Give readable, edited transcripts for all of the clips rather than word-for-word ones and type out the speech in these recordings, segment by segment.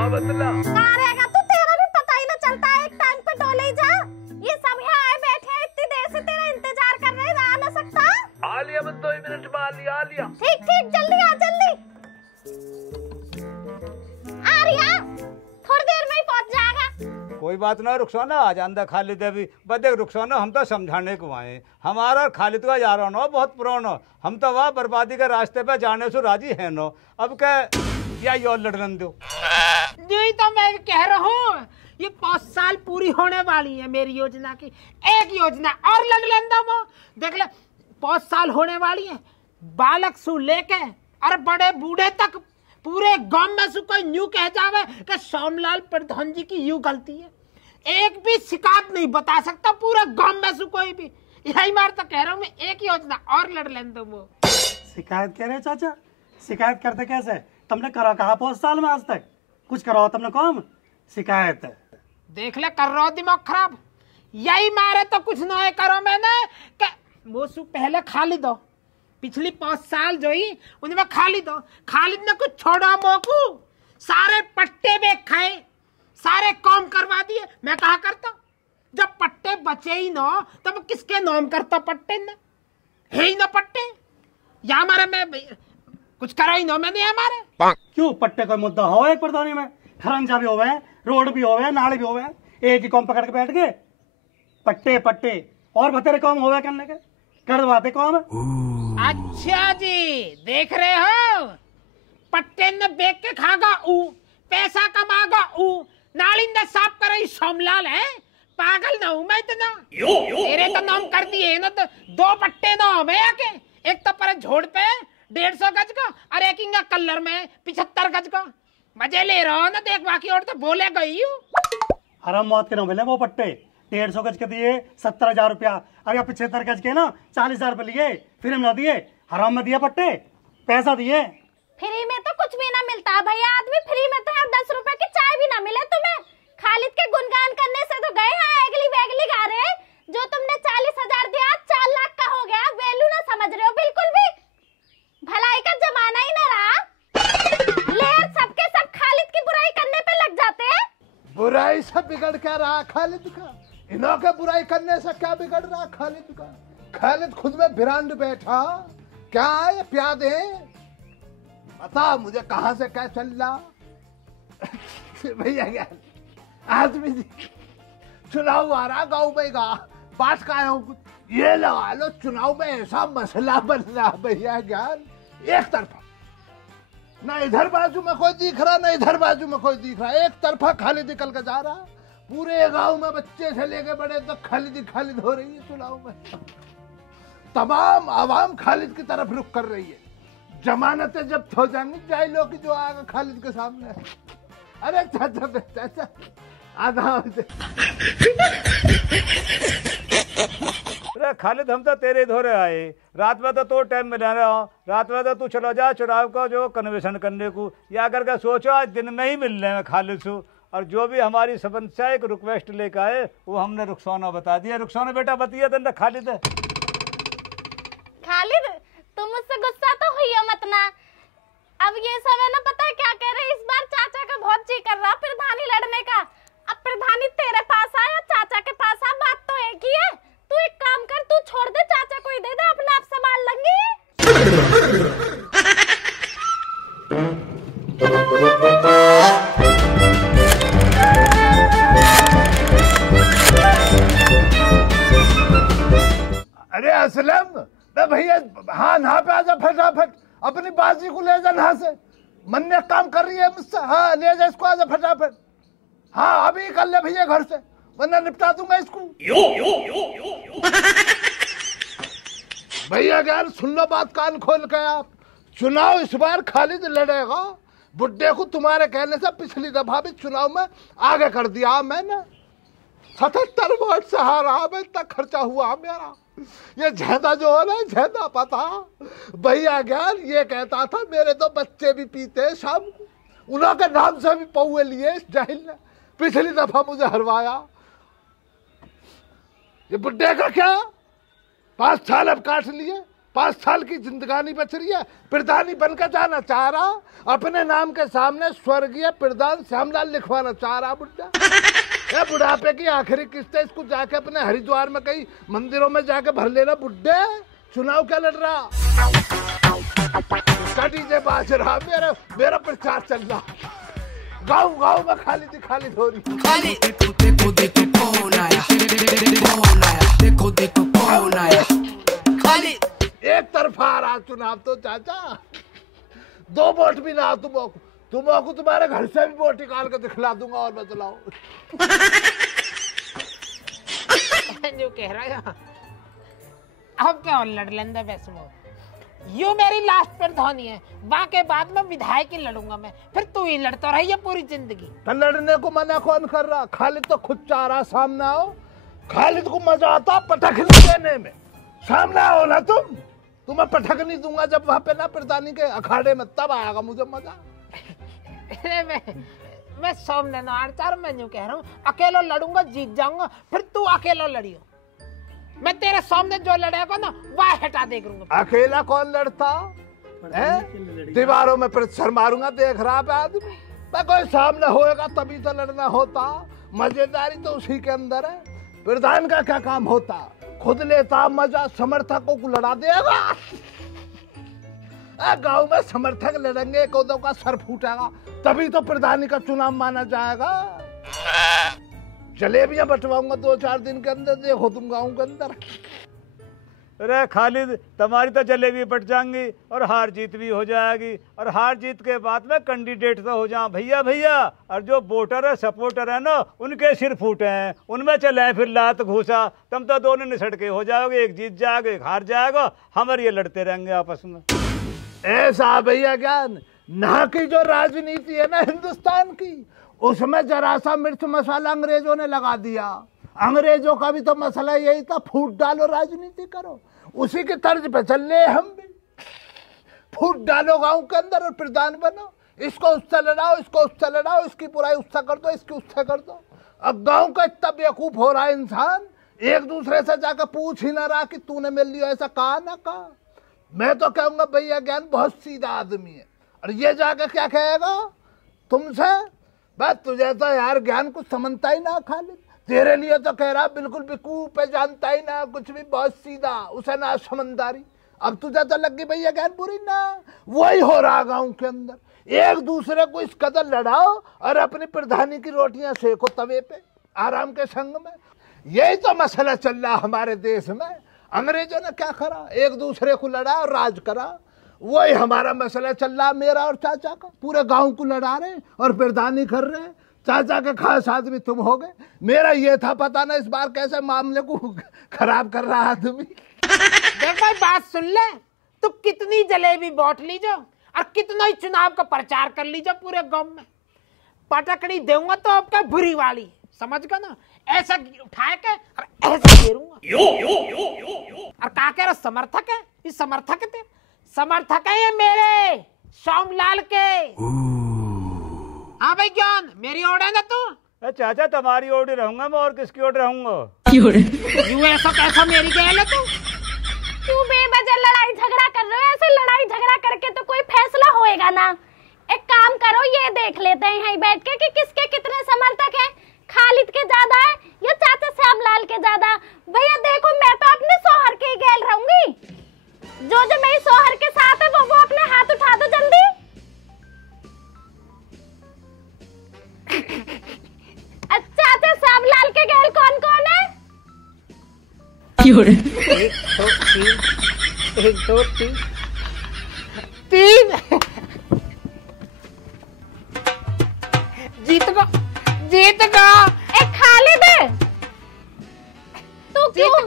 हाँ बतला। कहाँ रहेगा तू? तेरा भी पता ही ना चलता है, एक टाइम पे डोले ही जा। ये सब यहाँ आए बैठे हैं, इतनी देर से तेरा इंतजार कर रहे हैं, आ ना सकता? आ लिया मैं 2 मिनट में, आ लिया। ठीक ठीक, जल्दी आ, जल्दी आ रिया, थोड़ी देर में ही पहुंच जाएगा। कोई बात ना रुखसाना, आ जाता खालिद अभी बदे रुखसाना, हम तो समझाने को आए। हमारा खालिद का यार नो बहुत पुराना, हम तो वह बर्बादी के रास्ते पे जाने से राजी है नो। अब क्या या लड़न दो। यही तो मैं कह रहा हूँ, ये 5 साल पूरी होने वाली है मेरी योजना की। एक योजना और लड़ लेंदा वो, देख ले 5 साल होने वाली है। बालक सु लेके और बड़े बूढ़े तक पूरे गांव में से कोई न्यू कह जावे कि सोमलाल प्रधान जी की यू गलती है, एक भी शिकायत नहीं बता सकता पूरे गांव में से कोई भी। यही बार तो कह रहा हूँ मैं, एक योजना और लड़ लें दो वो। शिकायत कह रहे चाचा? शिकायत करते कैसे? तुमने करा कहा 5 साल में आज तक कुछ करो तुमने काम? शिकायत देख ले कर रहा हो दिमाग खराब। यही मारे तो कुछ नए करो मैंने वो सु पहले खाली दो, पिछली 5 साल जो ही उनमें खाली दो। खालिद ने कुछ छोड़ा मोकू, सारे पट्टे में खाए, सारे काम करवा दिए। मैं कहा करता जब पट्टे बचे ही ना तब किसके नाम करता पट्टे न है ही ना पट्टे। या हमारे में कुछ करा ही ना मैंने हमारे। क्यों पट्टे का मुद्दा हो एक प्रधानी में? खरंजा भी होवे, रोड भी होवे, नाले भी होवे, एक ही कॉम पकड़ के बैठ गए। पट्टे पट्टे और बतेरे कॉम होवे करने के करवाते कॉम। अच्छा जी, देख रहे हो, पट्टे ने बेच के खागा ऊ, पैसा कमागा ऊ, नाली ने साफ करे सोमलाल है। पागल ना हूं मैं इतना। तेरे तो नाम कर दिए ना, तो 2 पट्टे ना हो मैं आके, एक तो पर झोड़ पे 150 गज का और एक इंगा कलर में 75 गज का। मजे ले रहा हो ना, देख बाकी और तो बोले गई हूँ। हराम मौत के ना मिले वो पट्टे। 150 गज के दिए 70,000 रुपया, और या 75 गज के ना 40,000 रुपये लिए, फिर हम ना दिए। हराम में दिए पट्टे, पैसा दिए। फ्री में तो कुछ भी ना मिलता है भैया, आदमी फ्री में तो 10 रुपए की चाय भी ना मिले तुम्हें। खालिद के गुणगान करने से तो गए हैं एगली वैगली गा रहे। जो तुमने 40,000 दिया 4 लाख का हो गया, वैल्यू ना समझ रहे हो बिल्कुल भी। भलाई का जमाना ही ना रहा। लेर सबके सब खालिद की बुराई करने पे लग जाते हैं। बुराई से बिगड़ क्या रहा खालिद का? इन्हों के बुराई करने से क्या बिगड़ रहा खालिद का? खालिद खुद में भिरांड बैठा, क्या है प्याद है? बता मुझे कहां से क्या चल रहा? भैया क्या आदमी चुनाव आ रहा गाँव में का पास का है कुछ, ये लगा लो चुनाव में ऐसा मसला बन रहा भैया ज्ञान, एक तरफा ना इधर बाजू में कोई दिख रहा, ना इधर बाजू में कोई दिख रहा, एक तरफा खालिद निकल के जा रहा। पूरे गांव में बच्चे से लेके बड़े तक खालिद हो रही है चुनाव में। तमाम आवाम खालिद की तरफ रुख कर रही है। जमानतें जब्त हो जाएंगी जाइलो की जो आएगा खालिद के सामने। अरे चाचा आधा अरे खालिद हम तो तेरे धोरे आए, रात में तो टाइम में रह रहा हूँ, रात में तो तू चला जा चुनाव का जो कन्वेशन करने को, या करके सोचो आज दिन में ही मिल रहे हैं खालिद से। और जो भी हमारी समस्या एक रिक्वेस्ट लेकर आए वो हमने रुखसाना बता दिया। रुखसाना बेटा बतिया तो खालिद है। खालिद तुम मुझसे गुस्सा तो हुई हो मत ना। अब ये सब है ना, पता है क्या कह रहे, इस बार चाचा का बहुत जी कर रहा प्रधानी लड़ने का। अब प्रधानी तेरे पास आया, चाचा के पास आ, बात तो एक ही है। तू एक काम कर, तू छोड़ दे, चाचा को ही दे दे, अपने आप संभाल लेंगे। अरे असलम ना भैया, हाँ नहा पे आजा फटाफट, अपनी बाजी को ले जा नहा से। मन्ने काम कर रही है मुझसे, हाँ ले जा इसको, आजा फटाफट। हाँ अभी कर ले भैया घर से, वरना निपटा दूंगा इसको। भैया यार सुन लो बात कान खोल के आप, चुनाव इस बार खालिद लड़ेगा। बुड्ढे को तुम्हारे कहने से पिछली दफा भी चुनाव में आगे कर दिया मैंने। 77 वोट से हारा, मैं इतना खर्चा हुआ मेरा। ये झेंदा जो हो ना, झेंदा पता भैया ज्ञान ये कहता था मेरे तो बच्चे भी पीते शाम को, उन्हों के नाम से भी पौए लिए इस जाहिल ने। पिछली दफा मुझे हरवाया। ये बुड्ढे का क्या, 5 साल अब काट लिए, 5 साल की जिंदगानी बच रही है, प्रधानी बनकर जाना चाह रहा, अपने नाम के सामने स्वर्गीय प्रधान श्यामलाल लिखवाना चाह रहा बुढ़ा। ये बुढ़ापे की आखिरी किस्त है, इसको जाके अपने हरिद्वार में कई मंदिरों में जाके भर लेना बुढ़े। चुनाव क्या लड़ रहा, डीजे बाज रहा, मेरा प्रचार चल रहा, गाँव गाँव में खालिद हो रही। एक तरफा आ रहा चुनाव तो चाचा, 2 वोट भी ना तुमको तुम्हारे घर से भी वोट निकाल कर दिखला दूंगा। और बतलाओ जो कह रहा है अब क्या लड़ लेंगे वैसे वो यू मेरी लास्ट प्रधानी है, बाकी बाद में विधायक ही लड़ूंगा मैं, फिर तू ही लड़ता रही है पूरी जिंदगी। तो लड़ने को मना कौन कर रहा, खालिद तो खुद चाह रहा सामने आओ, खालिद को मजा आता पटखनी देने में, सामने आओ ना तुम्हें पटखनी दूंगा जब वहां पे ना प्रधानी के अखाड़े में, तब आएगा मुझे मजा। मैं सामने ना आचार मैं यूं कह रहा हूँ अकेला लड़ूंगा जीत जाऊंगा, फिर तू अकेला लड़ियो, मैं तेरे सामने जो लड़ेगा ना वह हटा दे करूंगा। अकेला कौन लड़ता है, दीवारों में प्रेशर मारूंगा देख रहा है आदमी, मैं कोई सामने होएगा तभी तो लड़ना होता, मजेदारी तो उसी के अंदर है। प्रधान का क्या काम होता, खुद लेता मजा, समर्थकों को लड़ा देगा। गांव में समर्थक लड़ेंगे, कोदों का सर फूटेगा, तभी तो प्रधानी का चुनाव माना जाएगा। जलेबियां बंटवाऊंगा 2-4 दिन के अंदर, देखो तुम गाँव के अंदर। अरे खालिद, तुम्हारी तो जलेबी बट जाएंगी और हार जीत भी हो जाएगी, और हार जीत के बाद में कैंडिडेट तो हो जाओ भैया, और जो वोटर है सपोर्टर है ना उनके सिर फूटे हैं, उनमें चले फिर लात घूसा, तुम तो दोनों निसट के हो जाओगे, एक जीत जाएगा एक हार जाएगा, हमारे ये लड़ते रहेंगे आपस में। ऐसा भैया ज्ञान ना की जो राजनीति है ना हिंदुस्तान की, उसमें जरा सा मिर्च मसाला अंग्रेजों ने लगा दिया। अंग्रेजों का भी तो मसला यही था, फूट डालो राजनीति करो, उसी के तर्ज पे चल रहे हम भी। फूट डालो गांव के अंदर और प्रधान बनो, इसको उससे लड़ाओ, इसको उससे लड़ाओ, इसकी बुराई उससे कर दो, इसकी उससे कर दो। अब गांव का इतना बेवकूफ हो रहा है इंसान, एक दूसरे से जाकर पूछ ही ना रहा कि तूने मिल लिया, ऐसा कहा ना कहा। मैं तो कहूंगा भैया ज्ञान बहुत सीधा आदमी है, और ये जाकर क्या कहेगा तुमसे, बस तुझे तो यार ज्ञान कुछ समझता ही ना खालिद, तेरे लिए तो कह रहा बिल्कुल बेवकूफ है, जानता ही ना कुछ भी, बहुत सीधा, उसे ना समझदारी। अब तुझे तो लग गई भैया ज्ञान बुरी ना, वही हो रहा गाँव के अंदर, एक दूसरे को इस कदर लड़ाओ और अपनी प्रधानी की रोटियां सेको तवे पे आराम के संग में। यही तो मसला चल रहा हमारे देश में। अंग्रेजों ने क्या करा, एक दूसरे को लड़ा और राज करा, वही हमारा मसला चल रहा मेरा और चाचा का, पूरे गांव को लड़ा रहे और प्रधानी कर रहे। चाचा के खास आदमी तुम हो गए, मेरा ये था पता ना इस बार कैसे मामले को खराब कर रहा आदमी। देखो बात सुन ले, तू कितनी जलेबी बांट लीजो और कितना ही चुनाव का प्रचार कर लीजो पूरे गांव में, पटकड़ी दूंगा तो आपका बुरी वाली, समझ गया ना, ऐसा उठा के और ऐसा गिरूंगा। और काके समर्थक है, इस समर्थक थे, समर्थक है ये मेरे श्यामलाल के। हाँ भाई ज्ञान, मेरी ओर है ना तू? चाचा तुम्हारी ओर रहूंगा मैं, और किसकी ओर रहूंगा? यूं ऐसा कैसा मेरी गैल है तू? क्यों बेवजह लड़ाई झगड़ा कर रहे हो? ऐसे लड़ाई झगड़ा करके तो कोई फैसला होएगा ना। एक काम करो, ये देख लेते हैं यहीं बैठ के कि किसके कितने समर्थक हैं, खालिद के ज्यादा है या चाचा श्यामलाल के ज्यादा। भैया देखो, मैं तो अपने सोहर के गैल रहूंगी, जो मेरी सोहर के साथ है वो अपने हाथ उठा दो जल्दी। चाचा श्यामलाल के गैल कौन कौन है? एक दो तीन जीत गो एक खालिद है तू, क्यों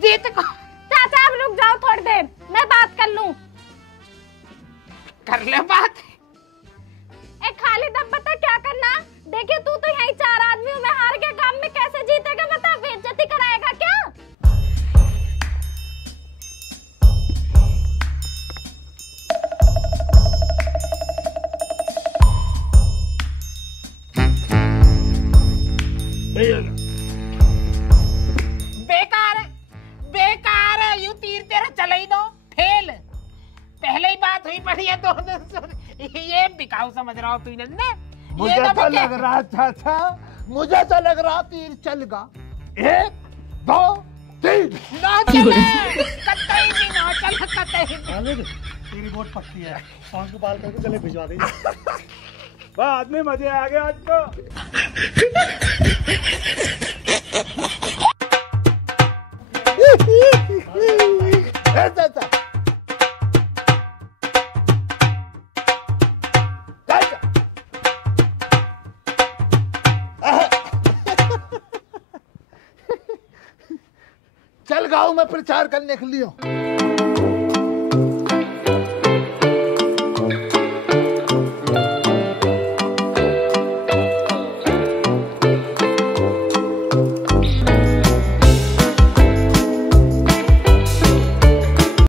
जीत गो। चाचा अब रुक जाओ थोड़ी देर, मैं बात कर लूं। कर ले बात। ए खालिद, अब बता क्या करना। देखिए तू तो यहीं 4 आदमियों में हार के काम में कैसे जीतेगा, बता, बेइज्जती कराएगा क्या? बेकार है, यूं तीर तेरा चला ही दो, हाउ समझ रहा हूँ तू नन्ने मुझे तो लग रहा था मुझे तो लग रहा तीर चल गा 1 2 3 ना चले कतई भी ना चल कतई आने दे, तेरी वोट पक्की है। सांस को बाल करके चले भिजवा देंगे। बाद में मजे आ गए आज तो। ऐसा चल गाँव में प्रचार करने के लिए